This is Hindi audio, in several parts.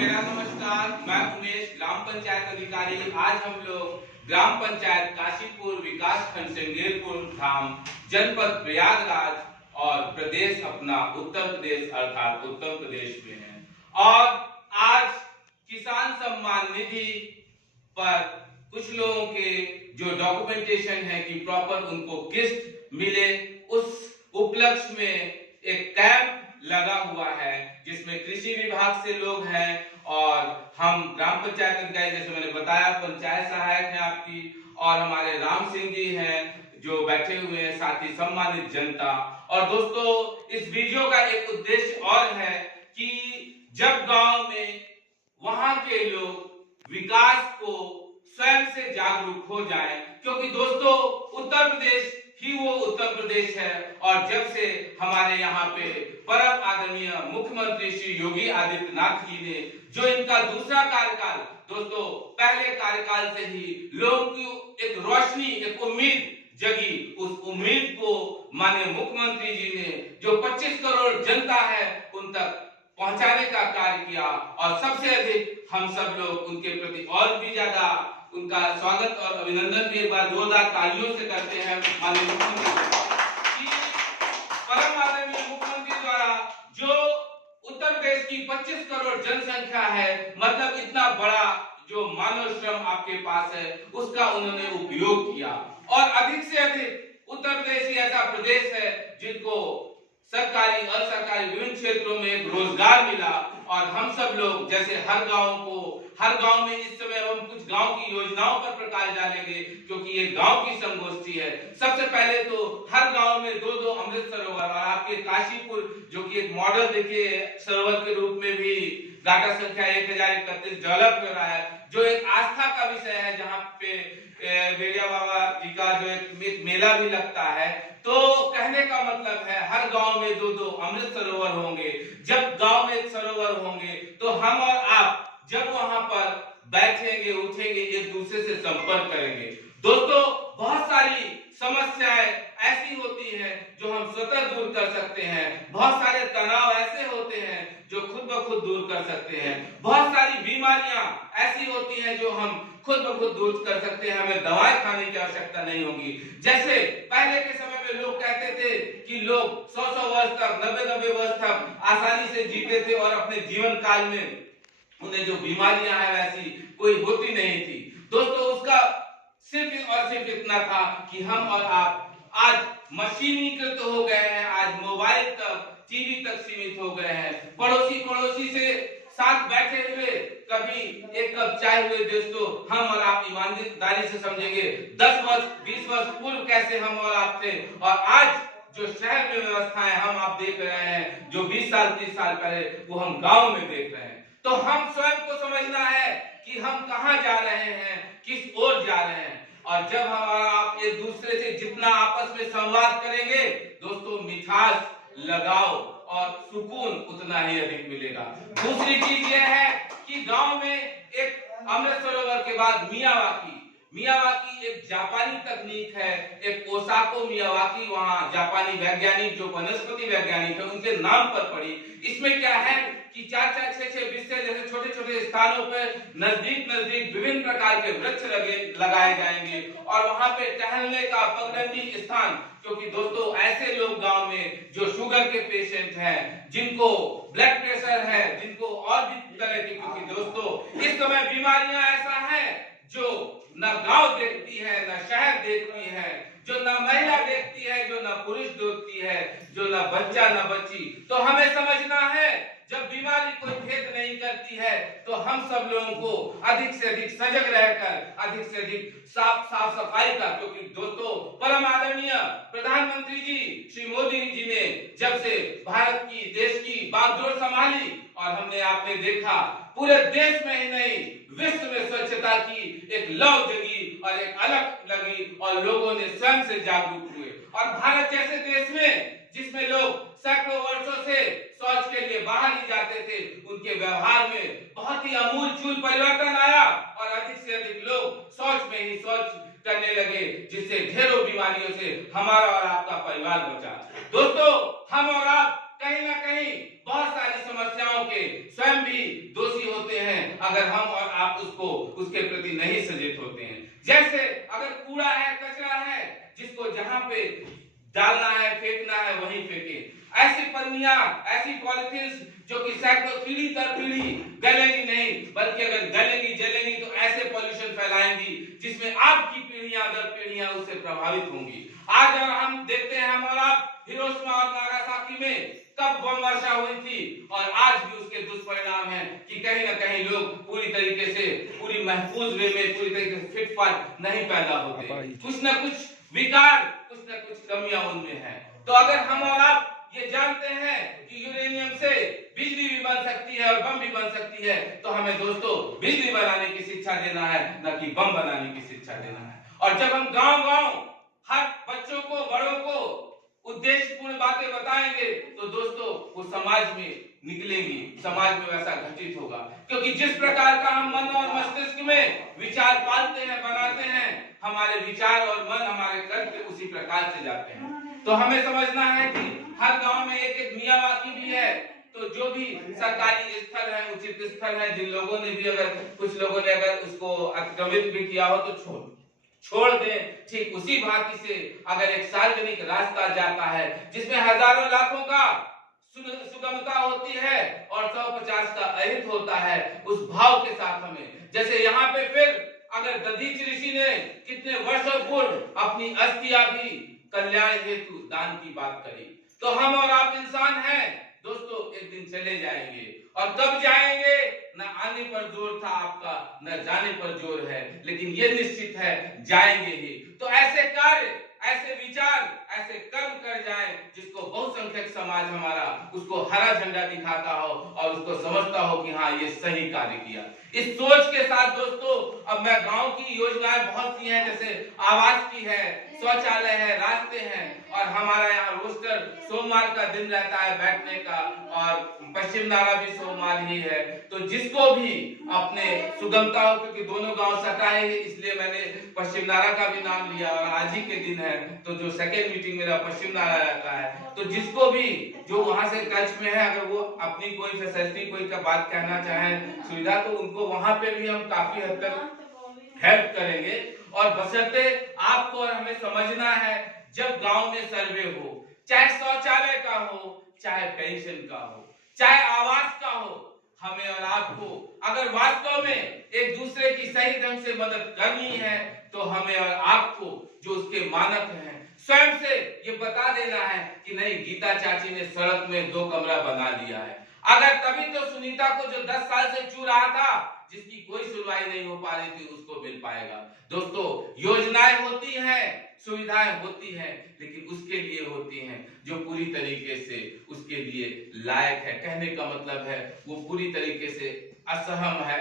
मेरा नमस्कार। मैं उमेश, ग्राम पंचायत अधिकारी। आज हम लोग ग्राम पंचायत काशीपुर, विकास खंड श्रृंगेरपुर धाम, जनपद प्रयागराज और प्रदेश अपना उत्तर प्रदेश अर्थात उत्तर प्रदेश में है। और आज किसान सम्मान निधि पर कुछ लोगों के जो डॉक्यूमेंटेशन है कि प्रॉपर उनको किस्त मिले, उस उपलक्ष्य में एक कैंप लगा हुआ है जिसमें कृषि विभाग से लोग हैं और हम ग्राम पंचायत अधिकारी, जैसे मैंने बताया, पंचायत सहायक हैं आपकी, और हमारे राम सिंह जी हैं जो बैठे हुए हैं, साथ ही सम्मानित जनता। और दोस्तों, इस वीडियो का एक उद्देश्य और है कि जब गांव में वहां के लोग विकास को स्वयं से जागरूक हो जाएं, क्योंकि दोस्तों उत्तर प्रदेश ही वो उत्तर प्रदेश है। और जब से हमारे यहाँ पे परम आदरणीय मुख्यमंत्री श्री योगी आदित्यनाथ जी ने जो इनका दूसरा कार्यकाल, दोस्तों पहले कार्यकाल से ही लोगों की एक रोशनी, एक उम्मीद जगी, उस उम्मीद को माननीय मुख्यमंत्री जी ने जो 25 करोड़ जनता है उन तक पहुंचाने का कार्य किया। और सबसे अधिक हम सब लोग उनके प्रति और भी ज्यादा उनका स्वागत और अभिनंदन भी एक बार जोरदार तालियों से करते हैं माननीय मुख्यमंत्री। परम आदरणीय मुख्यमंत्री द्वारा जो उत्तर प्रदेश की 25 करोड़ जनसंख्या है, मतलब इतना बड़ा जो मानव श्रम आपके पास है, उसका उन्होंने उपयोग किया। और अधिक से अधिक उत्तर प्रदेश ही ऐसा प्रदेश है जिनको सरकारी और सरकारी विभिन्न क्षेत्रों में रोजगार मिला। और हम सब लोग जैसे हर गांव में इस समय हम कुछ गांव की योजनाओं पर प्रकाश डालेंगे, क्योंकि ये गांव की संगोष्ठी है। सबसे पहले तो हर गांव में 2-2 अमृत सरोवर, और आपके काशीपुर जो कि एक मॉडल देखिए सरोवर के रूप में भी डाटा संख्या 1031 डेवलप हो रहा है, जो एक आस्था का विषय है, जहाँ पे बेड़िया बाबा जी का जो एक मेला भी लगता है। तो कहने का मतलब है हर गांव में 2-2 अमृत सरोवर होंगे। जब गांव में एक सरोवर होंगे तो हम और आप जब वहां पर बैठेंगे, उठेंगे, एक दूसरे से संपर्क करेंगे। दोस्तों, बहुत सारी समस्याएं ऐसी होती हैं जो हम स्वतः दूर कर सकते हैं, बहुत सारे तनाव ऐसे होते हैं जो खुद ब खुद दूर कर सकते हैं, बहुत सारी बीमारियां ऐसी होती हैं जो हम खुद ब खुद दूर कर सकते हैं, हमें दवाएं खाने की आवश्यकता नहीं होगी। जैसे पहले के समय में लोग कहते थे कि लोग 100-100 वर्ष तक, 90-90 वर्ष तक आसानी से जीते थे और अपने जीवन काल में उन्हें जो बीमारियां हैं वैसी कोई होती नहीं थी। दोस्तों, उसका सिर्फ और सिर्फ इतना था कि हम और आप आज मशीनीकृत हो गए हैं, आज मोबाइल तक, टीवी तक सीमित हो गए हैं। पड़ोसी से साथ बैठे हुए कभी एक कप चाय हुए, दोस्तों हम और आप ईमानदारी से समझेंगे 10 वर्ष 20 वर्ष पूर्व कैसे हम और आप थे, और आज जो शहर में व्यवस्थाएं हम आप देख रहे हैं, जो 20 साल 30 साल पहले वो हम गांव में देख रहे हैं। तो हम स्वयं को समझना है कि हम कहां जा रहे हैं, किस ओर जा रहे हैं। और जब हमारा आप एक दूसरे से जितना आपस में संवाद करेंगे, दोस्तों मिठास, लगाव और सुकून उतना ही अधिक मिलेगा। दूसरी चीज यह है कि गांव में एक अमृत सरोवर के बाद मियावाकी एक जापानी तकनीक है, एक ओसाको मियावाकी, वहां जापानी वैज्ञानिक जो वनस्पति वैज्ञानिक है उनके नाम पर पड़ी। इसमें क्या है कि 4-4, 6-6 विषय जैसे छोटे-छोटे स्थानों पर नजदीक विभिन्न प्रकार के वृक्ष लगाए जाएंगे, और वहां पे टहलने का पगडंडी स्थान, क्योंकि दोस्तों ऐसे लोग गांव में जो शुगर के पेशेंट हैं, जिनको ब्लड प्रेशर है, जिनको और भी तरह की, क्योंकि दोस्तों इस समय बीमारियां ऐसा है जो न गांव देखती है, न शहर देखती है, जो न महिला देखती है, जो न पुरुष देखती है, जो न बच्चा न बच्ची। तो हमें समझना है, जब बीमारी कोई भेद नहीं करती है तो हम सब लोगों को अधिक से अधिक सजग रहकर अधिक से अधिक साफ सफाई का, क्योंकि दोस्तों परम आदरणीय प्रधानमंत्री जी श्री मोदी जी ने जब से भारत की, देश की बागडोर संभाली, और हमने आपने देखा पूरे देश में ही नहीं विश्व में स्वच्छता की एक लौ जगी और एक अलग लगी, और लोगों ने स्वयं से जागरूक हुए। और भारत जैसे देश में जिसमें लोग सैकड़ों वर्षों से शौच के लिए बाहर नहीं जाते थे, उनके व्यवहार में बहुत ही आमूल-चूल परिवर्तन आया, और अधिक से अधिक लोग शौच में ही शौच करने लगे, जिससे ढेरों बीमारियों से हमारा और आपका परिवार बचा। दोस्तों, हम और आप कहीं ना कहीं बहुत सारी समस्याओं के स्वयं भी दोषी होते अगर हम और आप उसके प्रति नहीं सचेत होते हैं। जैसे अगर कूड़ा है, कचरा है, जिसको जहां पे डालना है, फेंकना है, वहीं फेंके। ऐसी पन्नियां, ऐसी पॉलिथीन जो कि सैकड़ों पीढ़ी दर पीढ़ी गलेगी नहीं, बल्कि अगर गलेगी, जलेगी तो ऐसे पॉल्यूशन फैलाएंगी जिसमें आपकी पीढ़ियां दर पीढ़ियां उससे प्रभावित होंगी। आज और हम देखते हैं, हम और आप हिरोशिमा और नागासाकी में कब बम वर्षा हुई थी, और आज भी उसके दुष्परिणाम हैं कि कहीं ना कहीं लोग पूरी तरीके से, पूरी महफूज वे में, पूरी तरीके से फिट फाट नहीं पैदा होते। कुछ ना कुछ विकार, कुछ ना कुछ कमियां उनमें है। तो अगर हम और आप ये जानते हैं कि यूरेनियम से बिजली भी बन सकती है और बम भी बन सकती है, तो हमें दोस्तों बिजली बनाने की शिक्षा देना है, न कि बम बनाने की शिक्षा देना है। और जब हम गांव-गांव हर बच्चों को, बड़ों को उद्देश्यपूर्ण बातें बताएंगे, तो दोस्तों वो समाज में निकलेंगी, समाज में वैसा घटित होगा। क्योंकि जिस प्रकार का हम मन और मस्तिष्क में विचार पालते हैं, बनाते हैं, हमारे विचार और मन, हमारे कर्म उसी प्रकार से जाते हैं। तो हमें समझना है कि हर गांव में एक एक मियावाकी भी है। तो जो भी सरकारी स्थल है, उचित स्थल है, जिन लोगों ने भी, अगर कुछ लोगों ने अगर उसको अतिक्रमित भी किया हो तो छोड़ दें। ठीक उसी भांति से अगर एक सार्वजनिक रास्ता जाता है जिसमें हजारों लाखों का सुगमता होती है और 150 का अहित होता है, उस भाव के साथ हमें, जैसे यहाँ पे फिर अगर दधीच ऋषि ने कितने वर्षों पूर्व अपनी अस्थियां भी कल्याण हेतु दान की बात करी, तो हम और आप इंसान हैं दोस्तों, एक दिन चले जाएंगे। और कब जाएंगे, न आने पर जोर था आपका, न जाने पर जोर है, लेकिन ये निश्चित है जाएंगे ही। तो ऐसे कार्य, ऐसे विचार, ऐसे कर्म कर जाएं जिसको बहुसंख्यक समाज हमारा उसको हरा झंडा दिखाता हो और उसको समझता हो कि हाँ ये सही कार्य किया। इस सोच के साथ दोस्तों, अब मैं गांव की योजनाएं बहुत सी हैं, जैसे आवास की है, शौचालय है, रास्ते हैं, और हमारा यहाँ रोस्टर सोमवार का दिन रहता है बैठने का, और पश्चिम नारा भी सोमवार ही है। तो जिसको भी अपने सुगमता हो, क्योंकि दोनों गांव सटा है, इसलिए मैंने पश्चिम नारा का भी नाम लिया, और आज ही के दिन है तो जो सेकेंड मीटिंग मेरा पश्चिम नारा रहता है। तो जिसको भी जो वहां से टच में है, अगर वो अपनी कोई फैसिलिटी, कोई का बात कहना चाहे, सुविधा, तो उनको वहां पे भी हम काफी हद तक हेल्प करेंगे। और बशर्ते आपको और हमें समझना है, जब गांव में सर्वे हो, चाहे शौचालय का हो, चाहे पेंशन का हो, चाहे आवास का हो, हमें और आपको अगर वास्तव में एक दूसरे की सही ढंग से मदद करनी है, तो हमें और आपको जो उसके मानक हैं, स्वयं से ये बता देना है कि नहीं, गीता चाची ने सड़क में 2 कमरा बना दिया है। अगर तभी तो सुनीता को जो 10 साल से चू रहा था, जिसकी कोई सुनवाई नहीं हो पा रही थी, उसको मिल पाएगा। दोस्तों, योजनाएं होती हैं, सुविधाएं होती हैं, लेकिन उसके लिए होती हैं जो पूरी तरीके से उसके लिए लायक है। कहने का मतलब है वो पूरी तरीके से असहम है,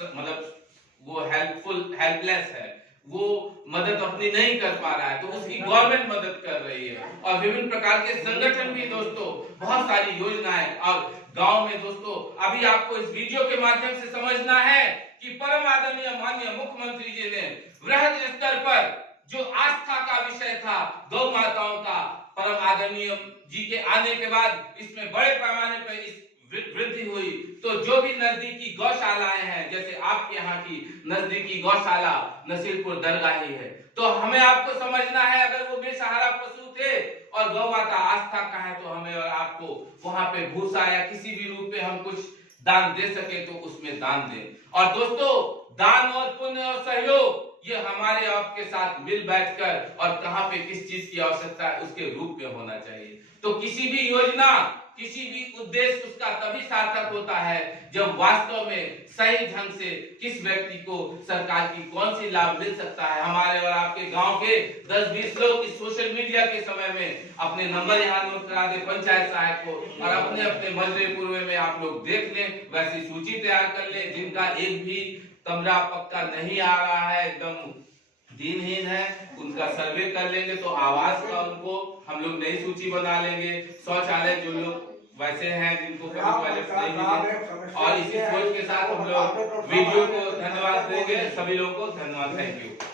मतलब वो हेल्पलेस है, वो मदद अपनी नहीं कर पा रहा है, तो उसकी गवर्नमेंट मदद कर रही है। और विभिन्न प्रकार के संगठन भी दोस्तों, बहुत सारी योजनाएं। और गांव में दोस्तों, अभी आपको इस वीडियो के माध्यम से समझना है कि परम आदरणीय माननीय मुख्यमंत्री जी ने वृहद स्तर पर जो आस्था का विषय था गौ माताओं का, परम आदरणीय जी के आने के बाद इसमें बड़े पैमाने पर इस वृद्धि हुई। तो जो भी नजदीकी गौशालाएं हैं, जैसे आपके यहाँ की नजदीकी गौशाला नसीरपुर दरगाह ही है, तो हमें आपको समझना है, अगर वो बेसहारा पशु थे और गौ माता आस्था का है, तो हमें और आपको वहां पे भूसा या किसी भी रूप में हम कुछ दान दे सके तो उसमें दान दें। और दोस्तों, दान और पुण्य और सहयोग ये हमारे आपके साथ मिल बैठकर, और कहां पे किस चीज की आवश्यकता है उसके रूप में होना चाहिए। तो किसी भी योजना, किसी भी उद्देश्य उसका तभी सार्थक होता है जब वास्तव में सही ढंग से किस व्यक्ति को सरकार की कौन सी लाभ मिल सकता है। हमारे और आपके गांव के 10-20 लोग इस सोशल मीडिया के समय में अपने नंबर यहाँ नोट करा दे पंचायत सहायक को, और अपने अपने मजरे पूर्व में आप लोग देख लें, वैसी सूची तैयार कर लें जिनका एक भी कमरा पक्का नहीं आ रहा है, एकदम दिनहीन है, उनका सर्वे कर लेंगे। तो आवास का उनको हम लोग नई सूची बना लेंगे। शौचालय जो लोग वैसे हैं जिनको वाले नहीं मिले, और इसी सोच के साथ हम लोग वीडियो को धन्यवाद देंगे। सभी लोगों को धन्यवाद, थैंक यू।